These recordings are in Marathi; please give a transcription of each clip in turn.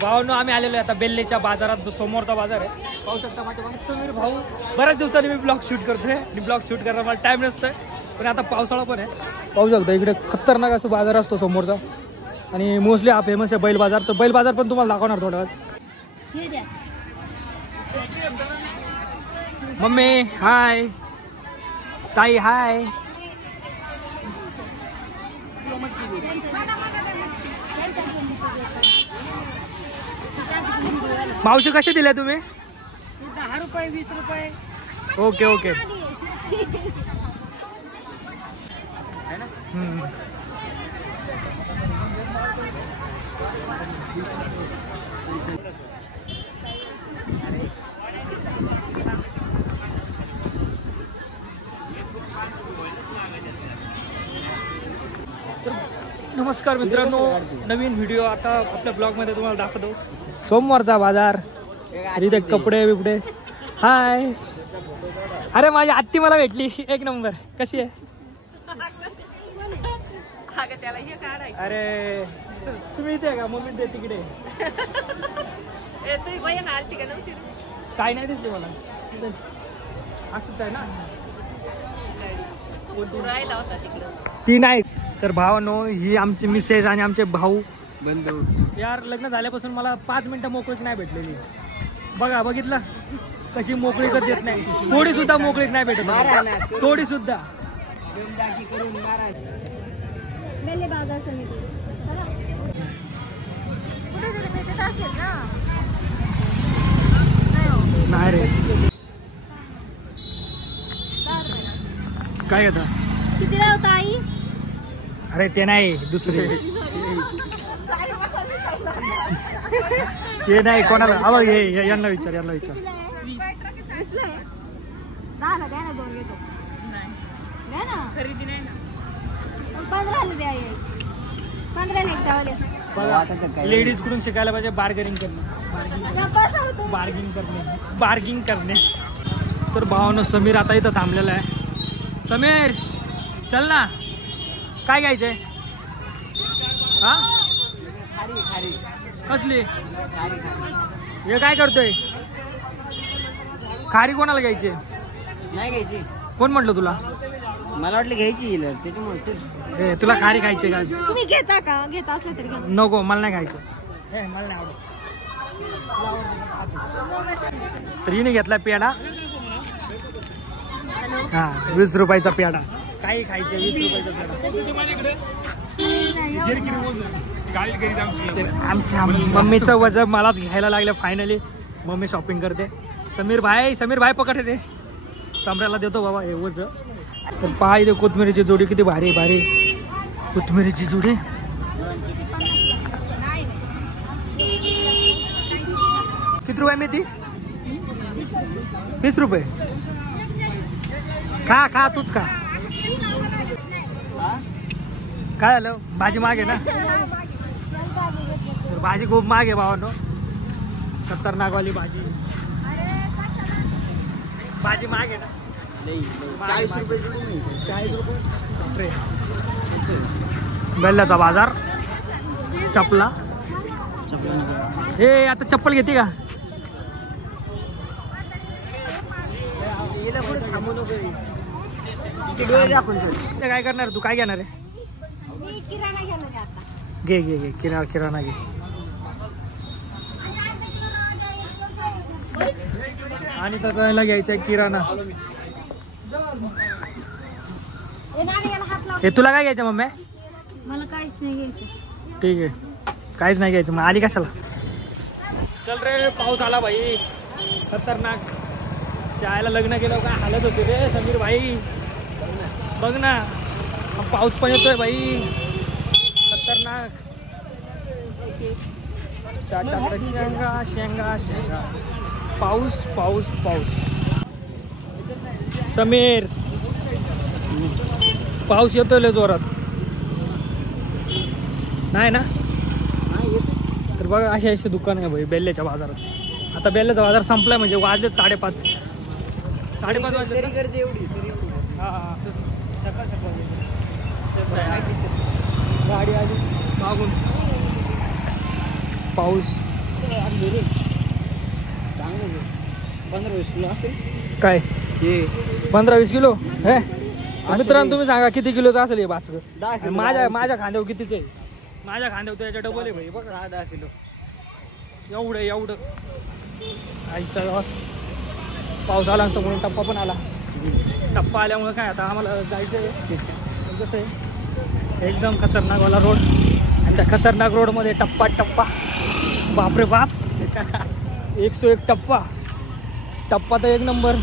भावांनो आम्ही आलेलो आहे आता बेल्लेच्या बाजारात, जो समोरचा बाजार आहे. पाहू शकता माझ्या समीर भाऊ. बऱ्याच दिवसांनी मी ब्लॉग शूट करतोय आणि ब्लॉग शूट करायला मला टाइम नसतोय, पण आता पावसाळा पण आहे. पाहू शकता इकडे खतरनाक असं बाजार असतो समोरचा, आणि मोस्टली हा फेमस आहे बैल बाजार. तर बैल बाजार पण तुम्हाला दाखवणार थोड्या वेळात. मम्मी हाय, ताई हाय. मावशी कसे दिले तुम्ही? 10 रुपये 20 रुपये. Okay okay. नमस्कार मित्रांनो, नवीन व्हिडिओ आता आपल्या ब्लॉग मध्ये तुम्हाला दाखवतो. सोमवारचा बाजार, इथे कपडे बिपडे. हाय. अरे माझी आत्ती मला भेटली, एक नंबर. कशी आहे? अरे तुम्ही इथे का? मम्मी ते तिकडे काय नाही दिसली मला. असंच आहे ना ती नाही. तर भावानो ही आमची मिसेस आणि आमचे भाऊ बंधू. यार लग्न झाल्यापासून मला 5 मिनिटं मोकळीक नाही भेटलेली. बघा बघितलं कशी मोकळीक देत नाही, थोडी सुद्धा मोकळीक नाही भेटत, थोडी सुद्धा. नाही रे. काय आता किती लावता आई? अरे ते नाही, दुसरे ते नाही. कोणाला अहो हे यांना विचार, यांना विचार. 10 द्या ना, 2 घेतो. द्या ना, खरेदी नाही ना. 15 द्या. 15 एकदावाले. लेडीज कडून शिकायला पाहिजे बार्गेनिंग करणे, बार्गिंग करणे. तर भावानं समीर आता इथं थांबलेला आहे. समीर चल ना, काय घ्यायचंय? हा कसली? हे काय करतोय? खारी कोणाला घ्यायची? नाही घ्यायची. कोण म्हटलं तुला? मला वाटलं घ्यायची त्याच्यामुळे. तुला खारी खायची का? तुम्ही घेता का? घेता असलं तरी घ्या. नको, मला नाही खायचं. मला नाही आवडत. तर हिने घेतला पेढा. हा 20 रुपयाचा पेढा. काही खायचं 20 रुपयाचा पेढा. आमच्या मम्मीचं वजन मलाच घ्यायला लागलं. फायनली मम्मी शॉपिंग करते. समीर भाई पकड रे. सम्राला देतो बाबा हे वजन. तर पहा इथे कोथमिरीची जोडी किती भारी भारी. कोथमिरीची जोडी किती रुपये मेथी? 20 रुपये. खा तूच खा. काय झालं? भाजी महाग आहे ना. तर भाजी खूप महाग आहे भावांनो. खतरनाकवाली भाजी महाग आहे ना. 40 रुपये. 40 रुपये. बेल्ल्याचा बाजार. चपला. हे आता चप्पल घेते का? काय करणार तू? काय घेणार आहे? घे किराणा घे. आणि तर घ्यायचंय किराणा. हे तुला काय घ्यायचं मम्मी? मला काहीच नाही घ्यायचं. ठीक आहे, काहीच नाही घ्यायचं. मग आली कशाला? चल रे, पाऊस आला भाई खतरनाक. चायला लग्न केलं काय हालत होती रे समीर भाई. बघ ना पाऊस पण येतोय भाई खतरनाक. शेंगा पाऊस. समीर पाऊस येतोय लय जोरात. नाही ना? तर बघा अशी दुकान आहे भाई बेल्ल्याच्या बाजारात. आता बेल्ल्याचा बाजार संपलाय म्हणजे वाजले 5:30 वाजले. गर्दी एवढी. हा सकाळ गाडी आली मागून पाऊस चांगलं 15-20 किलो असेल काय हे 15-20 किलो हे मित्रांनो तुम्ही सांगा किती किलोचं असेल हे बाचक 10 किलो माझ्या खांद्यावर कितीच आहे माझ्या खांद्यावर त्याच्या डबल आहे भाई बघा 10 किलो एवढं आईच्या गावात पाऊस आला असतो म्हणून टप्पा पण आला टप्पा आल्यामुळे काय आता आम्हाला जायचं आहे कसं आहे एकदम खतरनाक वाला रोड आणि त्या खतरनाक रोडमध्ये टप्पा बापरे बाप 101 टप्पा तर एक नंबर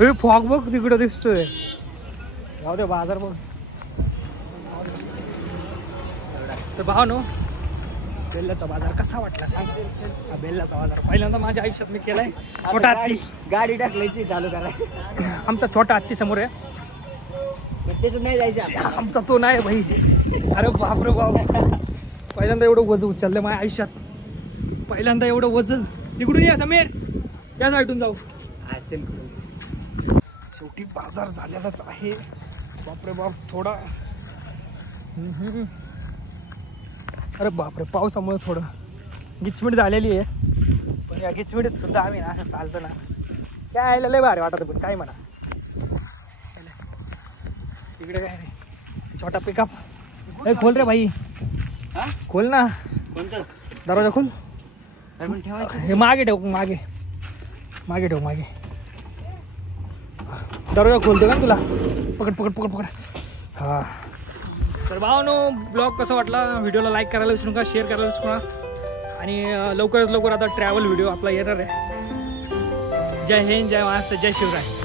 हे फॉग बघ तिकडं दिसतोय जाऊ दे बाजार बघ तर भावनो बेल्ल्याचा बाजार कसा वाटला सांग हा बेल्ल्याचा बाजार पहिल्यांदा माझ्या आयुष्यात मी केलाय छोटा हत्ती गाडी टाकल्याची चालू कराय आमचा छोटा हत्ती समोर आहे त्याचं नाही जायचं आमचा तो नाही भाई अरे बापरे बाप पहिल्यांदा एवढं वजन उचललं माझ्या आयुष्यात पहिल्यांदा एवढं वजन इकडून या समीर या साईडून जाऊ शेवटी बाजार झालेलाच आहे बापरे बाप थोडा अरे बापरे पावसामुळे थोडं गिचमिट झालेली आहे पण या गिचमिटीत सुद्धा आम्ही ना असं चालतो ना त्या यायला लय भारी वाटत पण काय म्हणा इकडे काय रे छोटा पिकअप खोल रे भाई खोल ना कोणतं दरवाजा खोल ठेवायचं हे मागे ठेव मागे ठेव मागे दरवाजा खोलतो का तुला पकड हा तर भावानो ब्लॉग कसा वाटला व्हिडिओला लाईक करायला विसरू नका शेअर करायला विसरू नका आणि लवकरात लवकर आता ट्रॅव्हल व्हिडिओ आपला येणार आहे जय हिंद जय महाराष्ट्र जय शिवराय